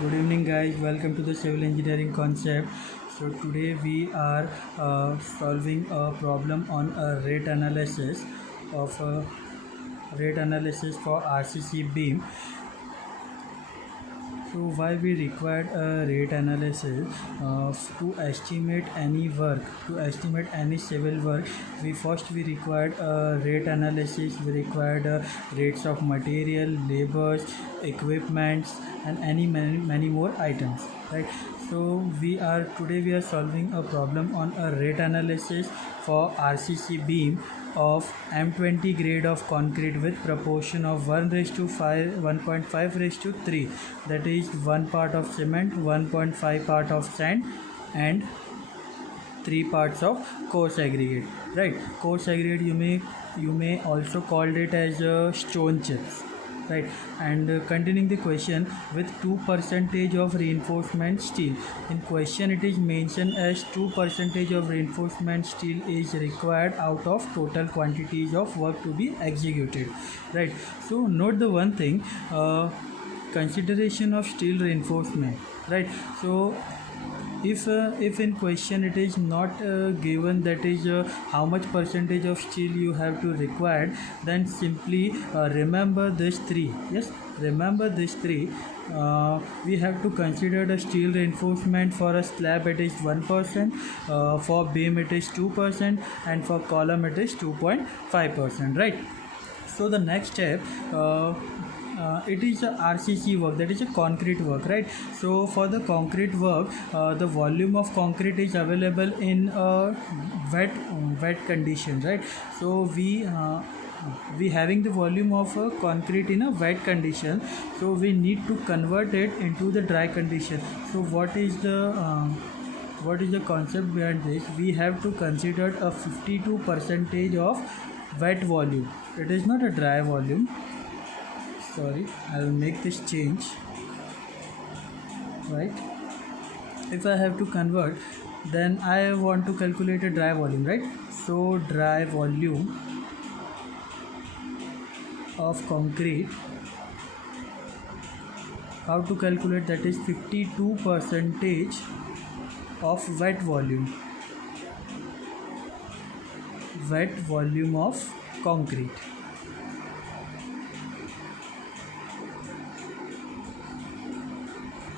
Good evening, guys. Welcome to the civil engineering concept. So today we are solving a problem on a rate analysis of rate analysis for RCC beam. So why we required a rate analysis to estimate any work, to estimate any civil work, we required a rate analysis. We required rates of material, labors, equipments, and many more items, right? So we are solving a problem on a rate analysis for RCC beam of M20 grade of concrete with proportion of 1:3, that is 1 part of cement, 1.5 part of sand, and 3 parts of coarse aggregate, right? Coarse aggregate you may also called it as stone chips, right? And continuing the question, with 2% of reinforcement steel. In question it is mentioned as 2% of reinforcement steel is required out of total quantities of work to be executed, right? So note the one thing, consideration of steel reinforcement, right? So if in question it is not given, that is how much percentage of steel you have to required, then simply remember this three. Yes, remember this three. We have to consider the steel reinforcement. For a slab it is 1%, for beam it is 2%, and for column it is 2.5%, right? So the next step, it is a RCC work, that is a concrete work, right? So for the concrete work, the volume of concrete is available in wet condition, right? So we having the volume of concrete in a wet condition, so we need to convert it into the dry condition. So what is the concept behind this? We have to consider a 52% of wet volume. It is not a dry volume. Sorry, I will make this change, right? If I have to convert, then I want to calculate a dry volume, right? So dry volume of concrete, how to calculate? That is 52% of wet volume of concrete.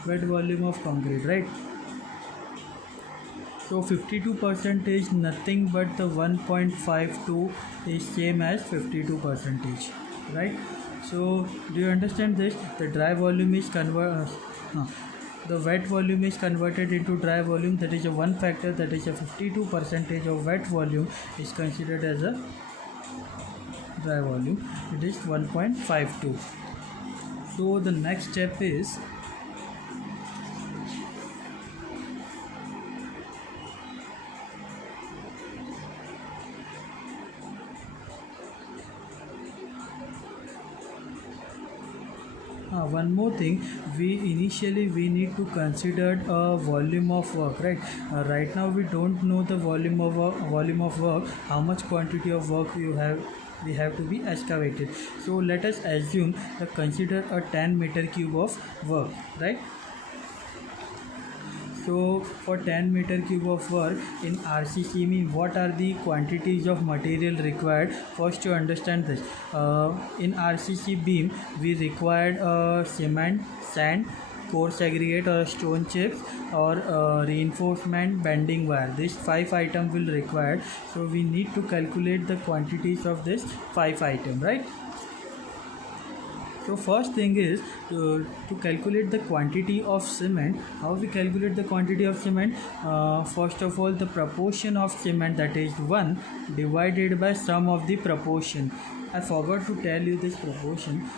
Wet volume of concrete, right? So 52% is nothing but the 1.52 is same as 52%, right? So do you understand this? The dry volume is the wet volume is converted into dry volume. That is a one factor, that is a 52% of wet volume is considered as a dry volume. It is 1.52. So the next step is, one more thing, we need to consider a volume of work, right? Right now we don't know the volume of work, how much quantity of work we have to be excavated. So let us assume that consider a 10 meter cube of work, right? So for 10 meter cube of work in RCC, mean what are the quantities of material required? First to understand this, in RCC beam we required cement, sand, coarse aggregate or stone chips, or reinforcement bending wire. These 5 items will required. So we need to calculate the quantities of this 5 item, right? So first thing is to calculate the quantity of cement. How we calculate the quantity of cement? First of all, the proportion of cement, that is 1 divided by sum of the proportion. I forgot to tell you this proportion.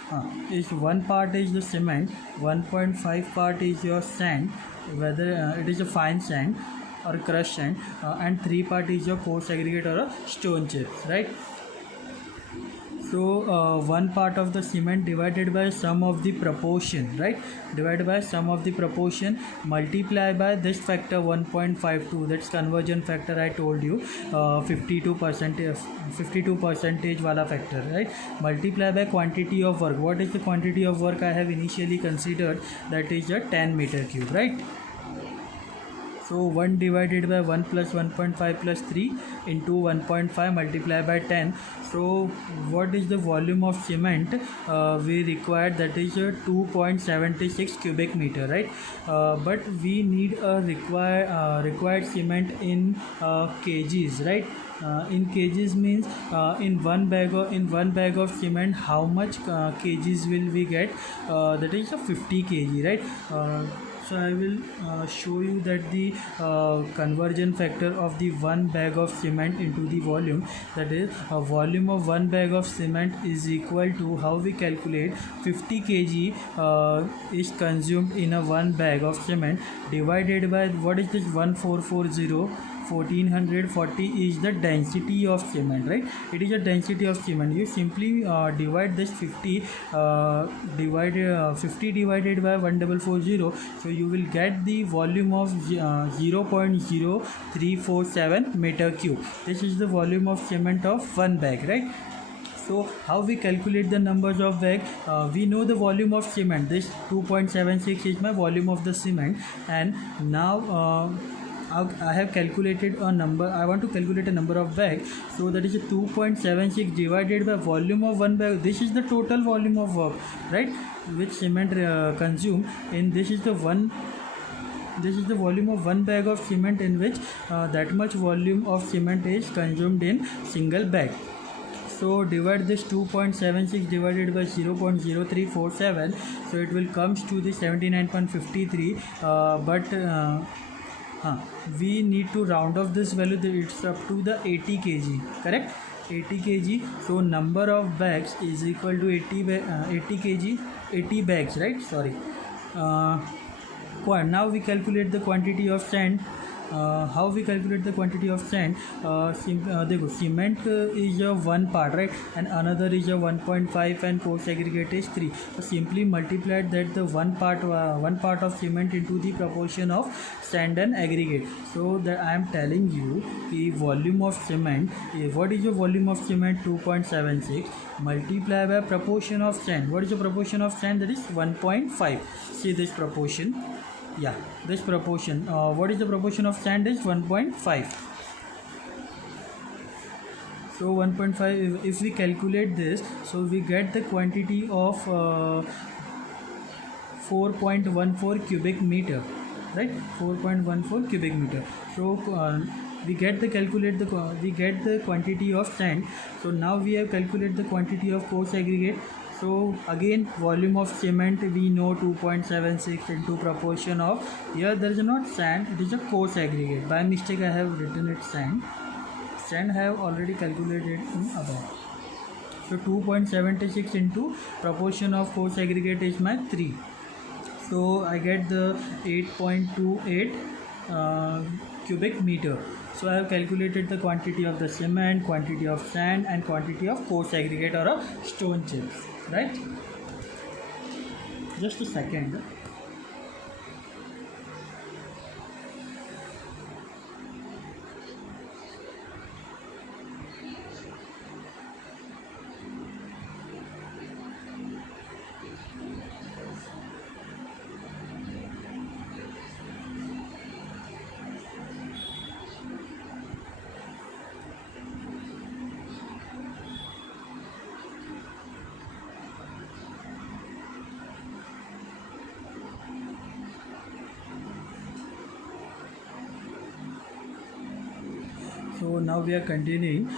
Is 1 part is the cement, 1.5 part is your sand, whether it is a fine sand or crushed sand, and 3 part is your coarse aggregate or a stone chips, right? So one part of the cement divided by sum of the proportion, right? Divided by sum of the proportion, multiply by this factor 1.52, that's conversion factor I told you, 52 percentage wala factor, right? Multiply by quantity of work. What is the quantity of work I have initially considered? That is a 10 meter cube, right? So 1 divided by 1 plus 1.5 plus 3 into 1.5 multiplied by 10. So what is the volume of cement we required? That is 2.76 cubic meter, right? But we need a required cement in kgs, right? In kgs means in one bag of cement how much kgs will we get? That is a 50 kg, right? So I will show you that the conversion factor of the one bag of cement into the volume, that is a volume of one bag of cement is equal to, how we calculate, 50 kg is consumed in a one bag of cement divided by, what is this, 1440, 1440 is the density of cement, right? It is a density of cement. You simply divide this 50 divided by 1440, so you will get the volume of 0.0347 meter cube. This is the volume of cement of one bag, right? So how we calculate the numbers of bag? We know the volume of cement. This 2.76 is my volume of the cement, and now I have calculated a number. I want to calculate a number of bag. So that is a 2.76 divided by volume of one bag. This is the total volume of work, right, which cement consumed. And this is the volume of one bag of cement, in which that much volume of cement is consumed in single bag. So divide this 2.76 divided by 0.0347, so it will comes to the 79.53, but we need to round off this value. It's up to the 80 kg, correct? 80 kg. So number of bags is equal to 80 kg, 80 bags, right? Sorry. Now we calculate the quantity of sand. How we calculate the quantity of sand? Cement is a one part, right, and another is a 1.5, and coarse aggregate is 3. So simply multiply that the one part of cement into the proportion of sand and aggregate. So that I am telling you the volume of cement. What is the volume of cement? 2.76 multiply by proportion of sand. What is the proportion of sand? That is 1.5. See this proportion. Yeah, this proportion. What is the proportion of sand? Is 1.5. So 1.5, if we calculate this, so we get the quantity of 4.14 cubic meter, right? 4.14 cubic meter. So we get the quantity of sand. So now we have calculated the quantity of coarse aggregate. So again, volume of cement we know 2.76 into proportion of, here there is not sand, it is a coarse aggregate. By mistake I have written it sand. Sand I have already calculated in above. So 2.76 into proportion of coarse aggregate is my 3. So I get the 8.28 cubic meter. So I have calculated the quantity of the cement, quantity of sand, and quantity of coarse aggregate or a stone chips, right? Just a second. So now we are continuing.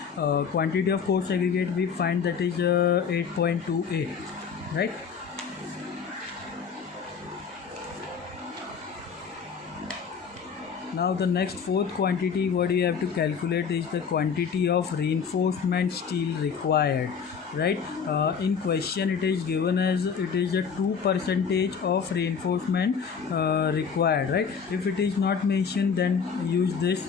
Quantity of coarse aggregate we find, that is 8.28, right? Now the next fourth quantity what you have to calculate is the quantity of reinforcement steel required. right? In question it is given as it is a 2% of reinforcement required, right? If it is not mentioned, then use this,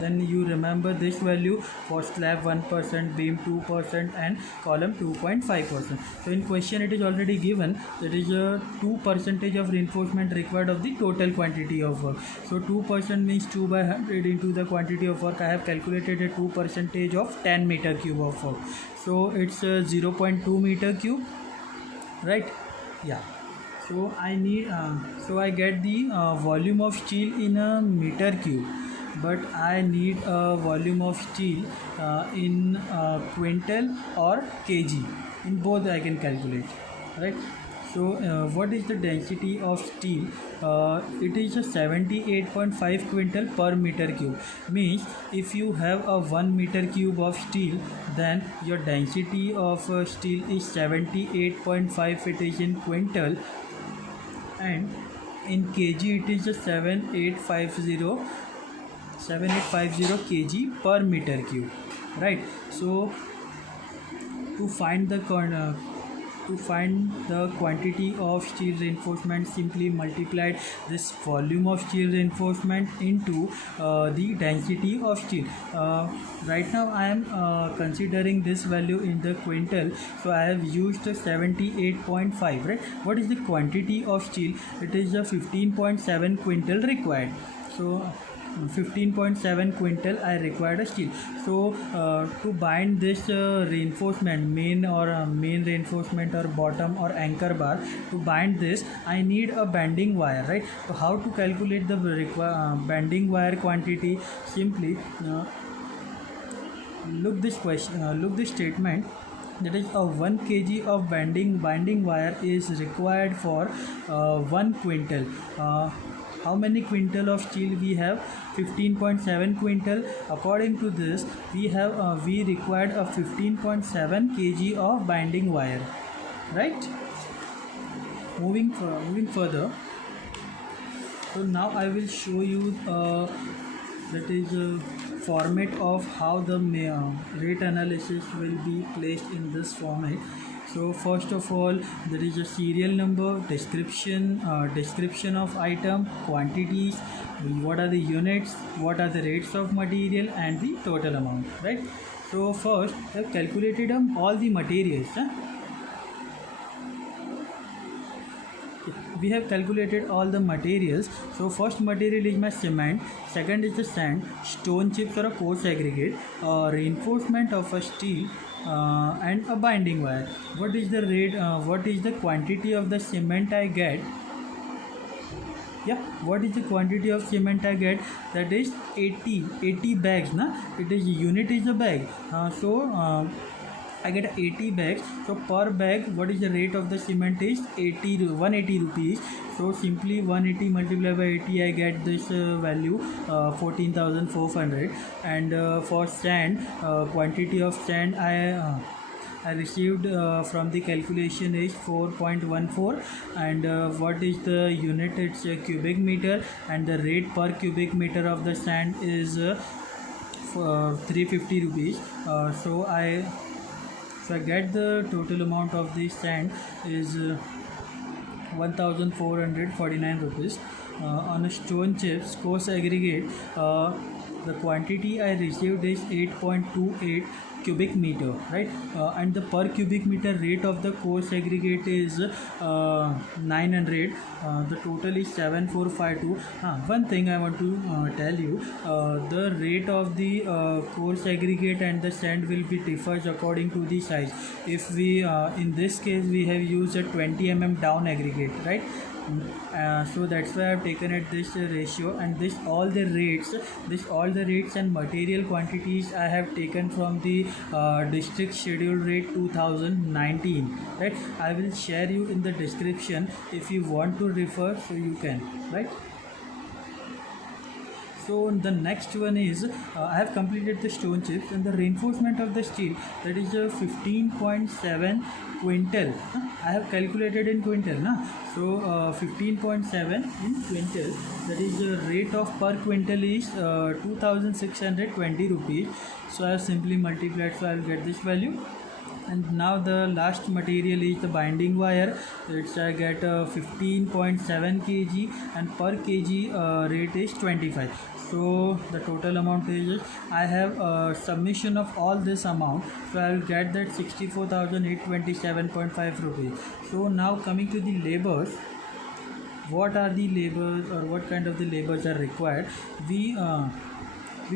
then you remember this value for slab 1%, beam 2%, and column 2.5%. So in question it is already given that is a 2% of reinforcement required of the total quantity of work. So 2% means 2 by 100 into the quantity of work. I have calculated a 2% of 10 meter cube of work. So it's 0.2 meter cube, right? Yeah. So I need so I get the volume of steel in a meter cube, but I need a volume of steel in quintal or kg. In both I can calculate, right? So what is the density of steel? It is a 78.5 quintal per meter cube. Means if you have a 1 meter cube of steel, then your density of steel is 78.5. It is in quintal, and in kg it is a 7850 kg per meter cube, right? So to find the quantity of steel reinforcement, simply multiplied this volume of steel reinforcement into the density of steel. Right now I am considering this value in the quintal, so I have used 78.5, right? What is the quantity of steel? It is a 15.7 quintal required. So 15.7 quintal I required a steel. So to bind this reinforcement, main reinforcement or bottom or anchor bar, to bind this I need a bending wire, right? So how to calculate the bending wire quantity? Simply look this statement, that is a 1 kg of binding wire is required for 1 quintal. How many quintal of steel we have? 15.7 quintal. According to this, we required a 15.7 kg of binding wire, right? Moving further, so now I will show you that is a format of how the rate analysis will be placed in this format. So first of all, there is a serial number, description of item, quantities, what are the units, what are the rates of material, and the total amount, right? So first I have calculated all the materials. We have calculated all the materials. So first material is my cement, second is the sand, stone chips or a coarse aggregate, reinforcement of a steel, and a binding wire. What is the rate, what is the quantity of the cement I get? Yeah, what is the quantity of cement I get? That is 80 bags, na? It is unit is a bag. I get 80 bags. So per bag, what is the rate of the cement is 180 rupees. So simply 180 multiplied by 80, I get this value 14,400. And for sand, quantity of sand I received from the calculation is 4.14, and what is the unit? It's a cubic meter, and the rate per cubic meter of the sand is 350 rupees. So I get the total amount of the sand is 1449 rupees. On a stone chips coarse aggregate, the quantity I received is 8.28 cubic meter, right? And the per cubic meter rate of the coarse aggregate is 900. The total is 7452. One thing I want to tell you, the rate of the coarse aggregate and the sand will be differs according to the size. If we in this case we have used a 20 mm down aggregate, right? So that's why I've taken at this ratio, and this all the rates and material quantities I have taken from the district schedule rate 2019, right? I will share you in the description if you want to refer, so you can, right? So the next one is I have completed the stone chips, and the reinforcement of the steel, that is a 15.7 quintal. I have calculated in quintal, so 15.7 in quintal, that is the rate of per quintal is 2620 rupees. So I have simply multiplied, so I will get this value. And now the last material is the binding wire. It's I get 15.7 kg, and per kg rate is 25. So the total amount is, I have a submission of all this amount, so I will get that 64,827.5 rupees. So now coming to the labors, what are the labors, or what kind of the labors are required? We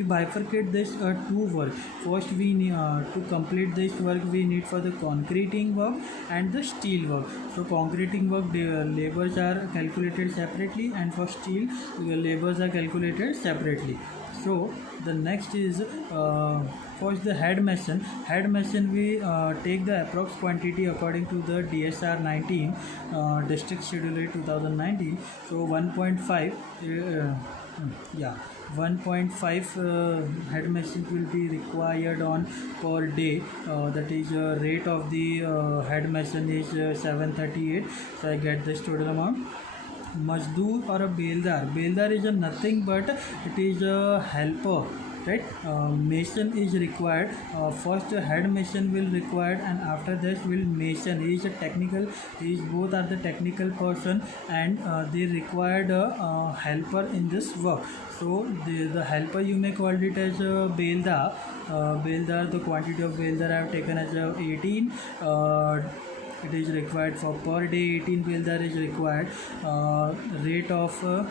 bifurcate this two work. First we need to complete this work, we need for the concreting work and the steel work. So concreting work, the labors are calculated separately, and for steel the labors are calculated separately. So the next is first the head mason. Head mason, we take the approx quantity according to the DSR 19, district schedule 2019. So 1.5 yeah, 1.5 head machines will be required on per day. That is rate of the head machine is 738. So I get this total amount. Mazdoor or a beldar. Beldar is a nothing but it is a helper, right? Mason is required. First head mason will required, and after this will mason. He is a technical, these both are the technical person, and they required a helper in this work. So the helper, you may call it as a beldar. Beldar, the quantity of beldar I have taken as 18. It is required for per day. 18 beldar is required. Rate of per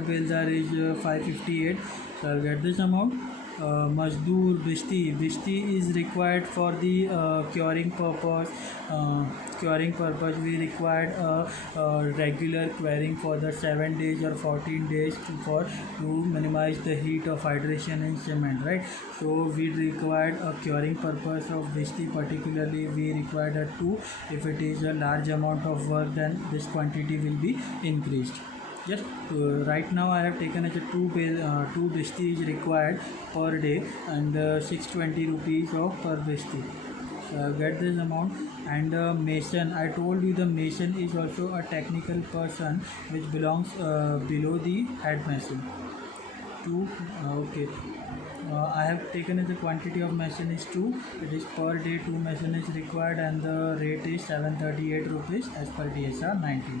beldar is 558. So I'll get this amount. Mazdoor, Bishti is required for the curing purpose. We required regular curing for the 7 days or 14 days to minimize the heat of hydration in cement, right? So we required a curing purpose of Bishti, particularly we required a 2. If it is a large amount of work, then this quantity will be increased. Just right now I have taken as a 2 bishti is required per day, and 620 rupees of per bishti. So I get this amount. And mason, I told you the mason is also a technical person which belongs below the head mason. 2 okay. I have taken as the quantity of mason is 2. It is per day 2 mason is required, and the rate is 738 rupees as per DSR 19.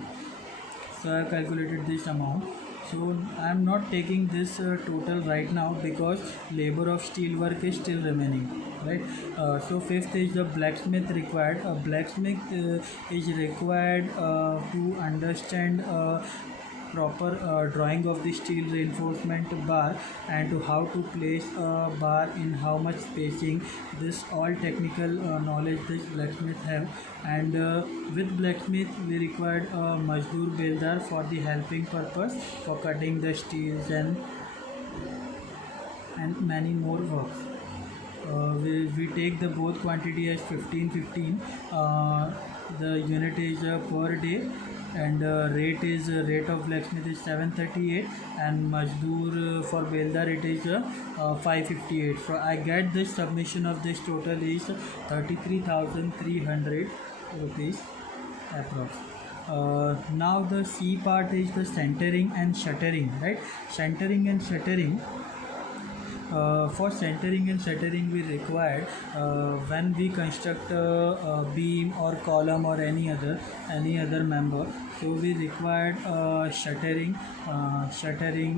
So I have calculated this amount. So I am not taking this total right now because labor of steel work is still remaining, right? So fifth is the blacksmith required. A blacksmith is required to understand proper drawing of the steel reinforcement bar, and to how to place a bar in how much spacing. This all technical knowledge this blacksmith have. And with blacksmith we required a mazdoor beldar for the helping purpose for cutting the steels and many more works. We take the both quantity as 15. The unit is per day, and rate of blacksmith is 738, and mazdoor for beldar it is 558. So I get this submission of this total is 33,300 rupees approx. Now the C part is the centering and shuttering, right? Centering and shuttering. For centering and shuttering we required when we construct a beam or column or any other member, so we required shuttering,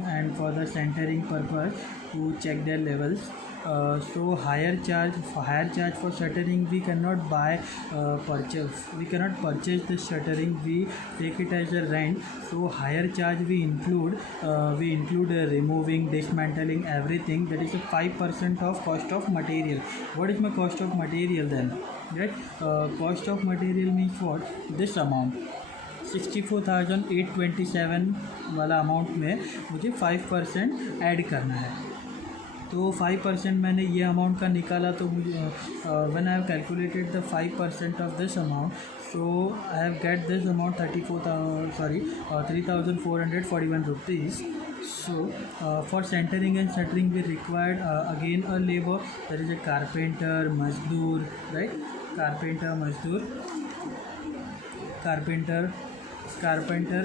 and for the centering purpose to check their levels. So higher charge for shuttering we cannot purchase this shuttering, we take it as a rent. So higher charge we include removing, dismantling everything. That is a 5% of cost of material. What is my cost of material then, right? Cost of material means what? This amount 64,827 वाला amount में मुझे 5% add करना है. तो 5% मैंने ये amount का निकाला, तो मुझे when I have calculated the 5% of this amount, so I have get this amount 3,441 rupees. So for centering and shuttering we required again a labor, that is a carpenter, mazdoor, right? Carpenter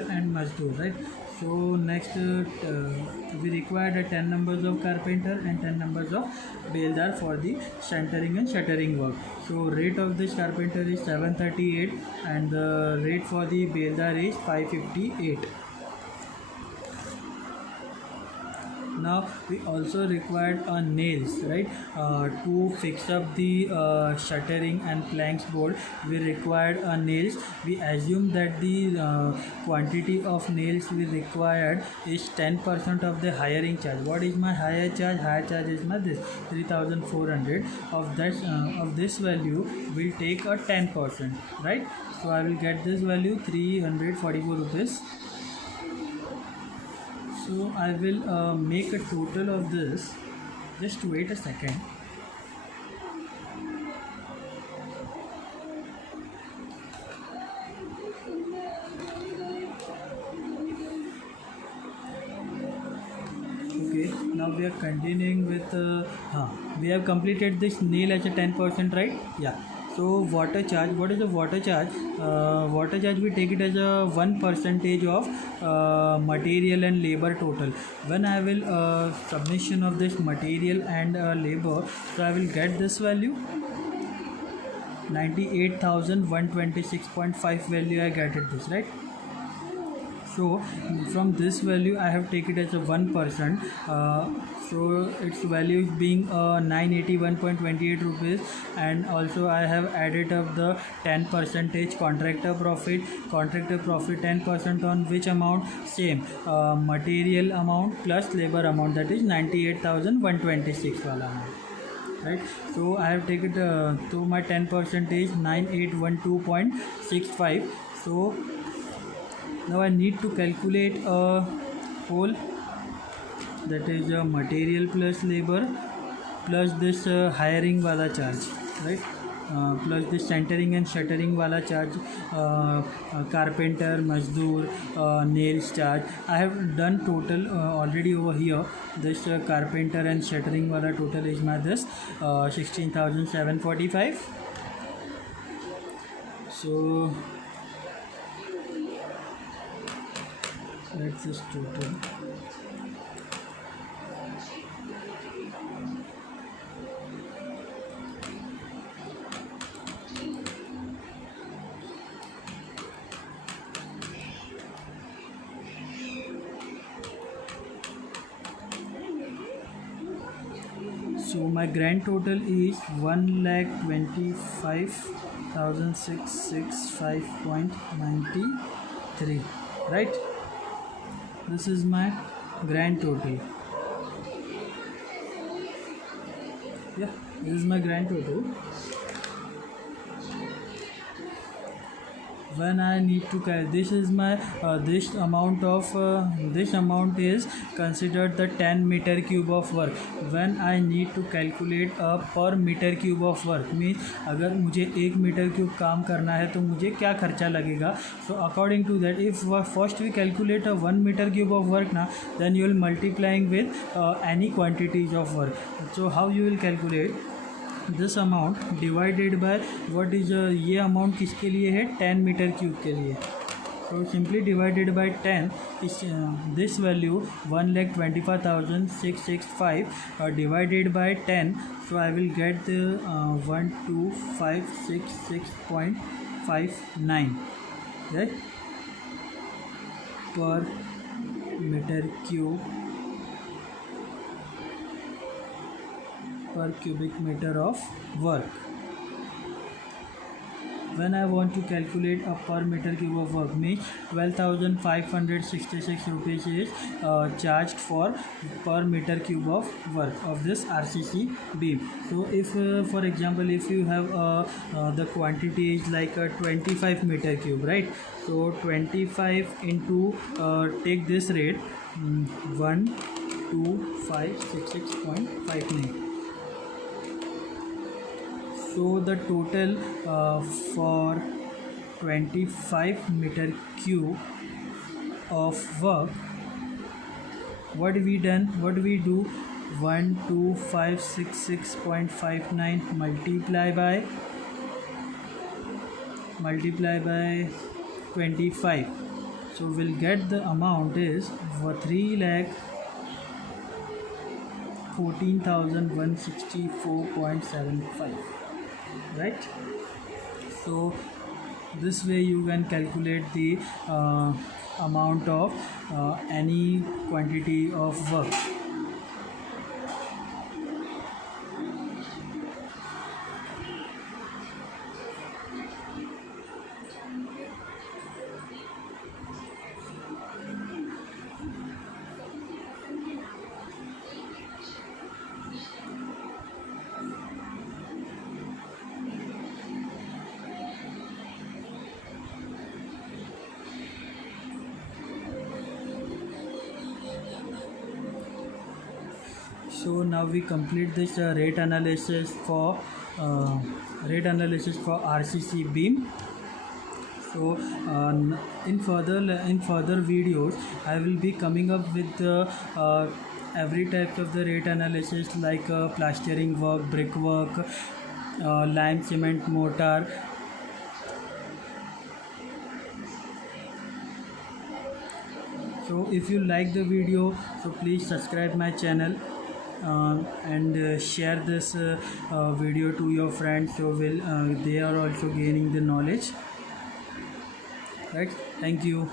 and mazdoor, right? So next we required 10 numbers of carpenter and 10 numbers of beldar for the centering and shuttering work. So rate of this carpenter is 738 and the rate for the beldar is 558. Now we also required nails, right? To fix up the shuttering and planks board, we required nails. We assume that the quantity of nails we required is 10% of the hiring charge. What is my hire charge? Hire charge is my this 3400. Of that of this value we'll take a 10%, right? So I will get this value 344 rupees. So I will make a total of this. Just wait a second. Okay, now we are continuing with we have completed this nail as a 10%, right? Yeah. So water charge, what is the water charge? Water charge we take it as a 1% of material and labor total. When I will submission of this material and labor, so I will get this value 98,126.5 value. I get it this, right? So from this value I have taken it as a 1%. So its value is being 981.28 rupees, and also I have added up the 10% contractor profit 10% on which amount? Same material amount plus labor amount, that is 98,126 wala amount, right? So I have taken to my 10% is 9812.65. So now I need to calculate a whole, that is material plus labor plus this hiring wala charge, right? Plus this centering and shuttering wala charge, carpenter, mazdoor, nails charge. I have done total already over here. This carpenter and shuttering wala total is my this 16,745. So let's just total. So my grand total is 1,25,665.93, right? This is my grand total. Yeah, this is my grand total. When I need to this is my this amount is considered the 10 meter cube of work. When I need to calculate a per meter cube of work, means अगर मुझे 1 metre cube काम करना है तो मुझे क्या खर्चा लगेगा. So according to that, if first we calculate a 1 meter cube of work ना, then you will multiplying with any quantities of work. So how you will calculate this amount divided by what is ये amount किसके लिए है? 10 metre cube के लिए. So simply divided by 10 is this value 1,25,665 divided by 10. So I will get the 12566.59, right, per meter cube per cubic meter of work. When I want to calculate a per meter cube of work, means 12,566 rupees is charged for per meter cube of work of this RCC beam. So if for example if you have the quantity is like a 25 meter cube, right? So 25 into take this rate 12566.59. So the total for 25 meter cube of work, what we do 12566.59 multiply by 25. So we'll get the amount is for 3,14,164.75, right? So this way you can calculate the amount of any quantity of work. So now we complete this rate analysis for RCC beam. So in further videos I will be coming up with every type of the rate analysis, like plastering work, brickwork, lime cement mortar. So if you like the video, so please subscribe my channel and share this video to your friends, so will they are also gaining the knowledge, right? Thank you.